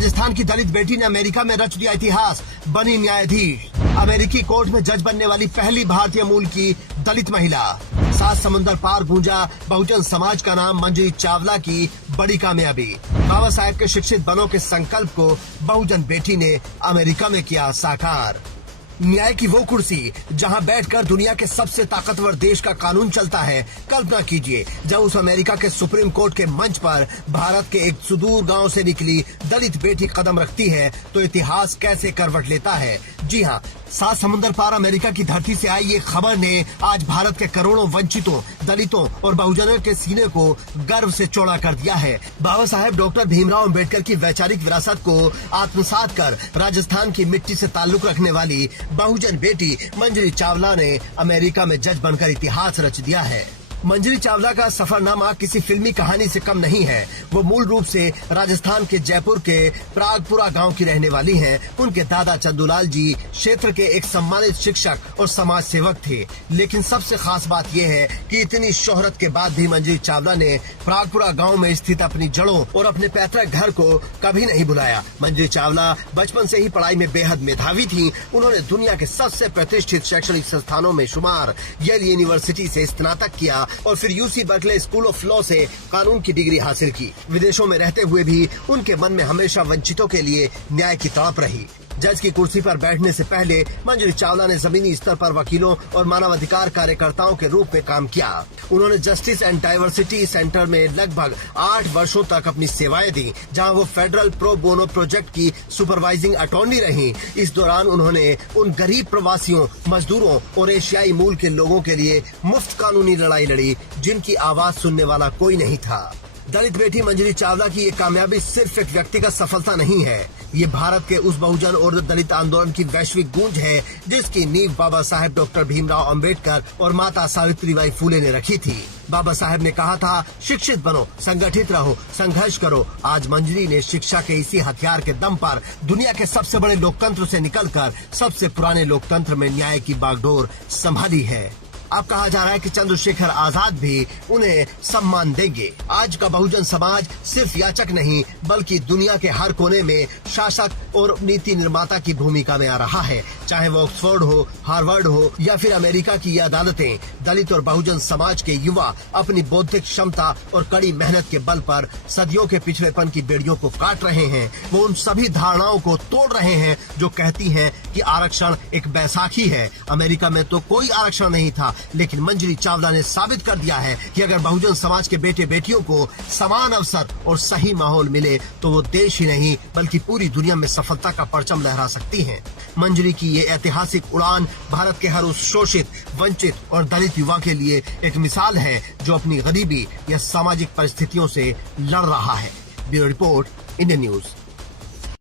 राजस्थान की दलित बेटी ने अमेरिका में रच दिया इतिहास, बनी न्यायाधीश। अमेरिकी कोर्ट में जज बनने वाली पहली भारतीय मूल की दलित महिला। 7 समुंदर पार गूंजा बहुजन समाज का नाम, मंजरी चावला की बड़ी कामयाबी। बाबा साहेब के शिक्षित बनो के संकल्प को बहुजन बेटी ने अमेरिका में किया साकार। न्याय की वो कुर्सी जहां बैठकर दुनिया के सबसे ताकतवर देश का कानून चलता है। कल्पना कीजिए जब उस अमेरिका के सुप्रीम कोर्ट के मंच पर भारत के एक सुदूर गांव से निकली दलित बेटी कदम रखती है तो इतिहास कैसे करवट लेता है। जी हाँ, 7 समुंदर पार अमेरिका की धरती से आई ये खबर ने आज भारत के करोड़ों वंचितों, दलितों और बहुजनों के सीने को गर्व से चौड़ा कर दिया है। बाबा साहेब डॉक्टर भीमराव अंबेडकर की वैचारिक विरासत को आत्मसात कर राजस्थान की मिट्टी से ताल्लुक रखने वाली बहुजन बेटी मंजरी चावला ने अमेरिका में जज बनकर इतिहास रच दिया है। मंजरी चावला का सफरनामा किसी फिल्मी कहानी से कम नहीं है। वो मूल रूप से राजस्थान के जयपुर के प्रागपुरा गांव की रहने वाली हैं। उनके दादा चंदूलाल जी क्षेत्र के एक सम्मानित शिक्षक और समाज सेवक थे। लेकिन सबसे खास बात यह है कि इतनी शोहरत के बाद भी मंजरी चावला ने प्रागपुरा गांव में स्थित अपनी जड़ों और अपने पैतृक घर को कभी नहीं भुलाया। मंजरी चावला बचपन से ही पढ़ाई में बेहद मेधावी थी। उन्होंने दुनिया के सबसे प्रतिष्ठित शैक्षणिक संस्थानों में शुमार येल यूनिवर्सिटी से स्नातक किया और फिर UC Berkeley school of law से कानून की डिग्री हासिल की। विदेशों में रहते हुए भी उनके मन में हमेशा वंचितों के लिए न्याय की तड़प रही। जज की कुर्सी पर बैठने से पहले मंजरी चावला ने जमीनी स्तर पर वकीलों और मानवाधिकार कार्यकर्ताओं के रूप में काम किया। उन्होंने जस्टिस एंड डाइवर्सिटी सेंटर में लगभग 8 वर्षों तक अपनी सेवाएं दी, जहां वो फेडरल प्रो बोनो प्रोजेक्ट की सुपरवाइजिंग अटॉर्नी रही। इस दौरान उन्होंने उन गरीब प्रवासियों, मजदूरों और एशियाई मूल के लोगों के लिए मुफ्त कानूनी लड़ाई लड़ी जिनकी आवाज सुनने वाला कोई नहीं था। दलित बेटी मंजरी चावला की ये कामयाबी सिर्फ एक व्यक्तिगत सफलता नहीं है, ये भारत के उस बहुजन और दलित आंदोलन की वैश्विक गूंज है जिसकी नींव बाबा साहेब डॉक्टर भीमराव अंबेडकर और माता सावित्रीबाई फुले ने रखी थी। बाबा साहेब ने कहा था, शिक्षित बनो, संगठित रहो, संघर्ष करो। आज मंजरी ने शिक्षा के इसी हथियार के दम पर दुनिया के सबसे बड़े लोकतंत्र से निकलकर सबसे पुराने लोकतंत्र में न्याय की बागडोर संभाली है। अब कहा जा रहा है कि चंद्रशेखर आजाद भी उन्हें सम्मान देंगे। आज का बहुजन समाज सिर्फ याचक नहीं बल्कि दुनिया के हर कोने में शासक और नीति निर्माता की भूमिका में आ रहा है। चाहे वो ऑक्सफोर्ड हो, हार्वर्ड हो या फिर अमेरिका की ये अदालतें, दलित और बहुजन समाज के युवा अपनी बौद्धिक क्षमता और कड़ी मेहनत के बल पर सदियों के पिछड़ेपन की बेड़ियों को काट रहे हैं। वो उन सभी धारणाओं को तोड़ रहे हैं जो कहती हैं कि आरक्षण एक बैसाखी है। अमेरिका में तो कोई आरक्षण नहीं था, लेकिन मंजरी चावला ने साबित कर दिया है कि अगर बहुजन समाज के बेटे बेटियों को समान अवसर और सही माहौल मिले तो वो देश ही नहीं बल्कि पूरी दुनिया में सफलता का परचम लहरा सकती हैं। मंजरी की ये ऐतिहासिक उड़ान भारत के हर उस शोषित, वंचित और दलित युवा के लिए एक मिसाल है जो अपनी गरीबी या सामाजिक परिस्थितियों से लड़ रहा है। Bureau report, Indian news.